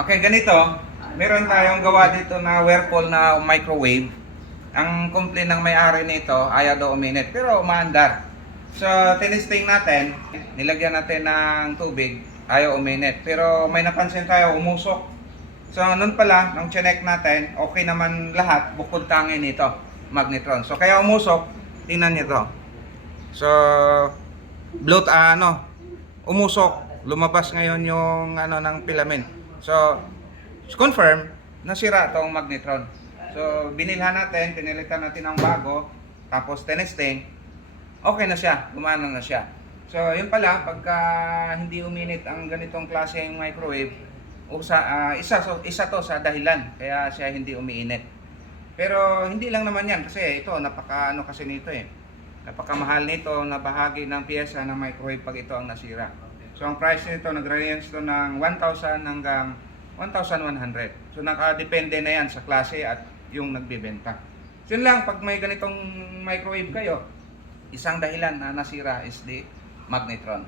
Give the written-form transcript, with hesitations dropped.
Okay, ganito. Meron tayong gawa dito na Whirlpool na microwave. Ang complaint ng may-ari nito, ayaw daw uminit, pero umaandar. So, tinesting natin, nilagyan natin ng tubig, ayaw uminit. Pero may napansin tayo, umusok. So, nun pala, nang chinek natin, okay naman lahat, bukod tangi nito, magnetron. So, kaya umusok, tingnan nyo to. So, umusok. Lumabas ngayon yung ng filament. So, confirm, nasira tong magnetron. So, binilhan natin, pinilitan natin ng bago, tapos tinesting, okay na siya, gumana na siya. So, yun pala, pagka hindi uminit ang ganitong klaseng microwave, isa to sa dahilan, kaya siya hindi umiinit. Pero hindi lang naman yan, kasi ito, kasi nito napakamahal nito na bahagi ng piyesa ng microwave pag ito ang nasira. So, ang price nito, nag-range to ng 1,000 hanggang 1,100. So, nakadepende na yan sa klase at yung nagbibenta. So, yun lang, pag may ganitong microwave kayo, isang dahilan na nasira is the magnetron.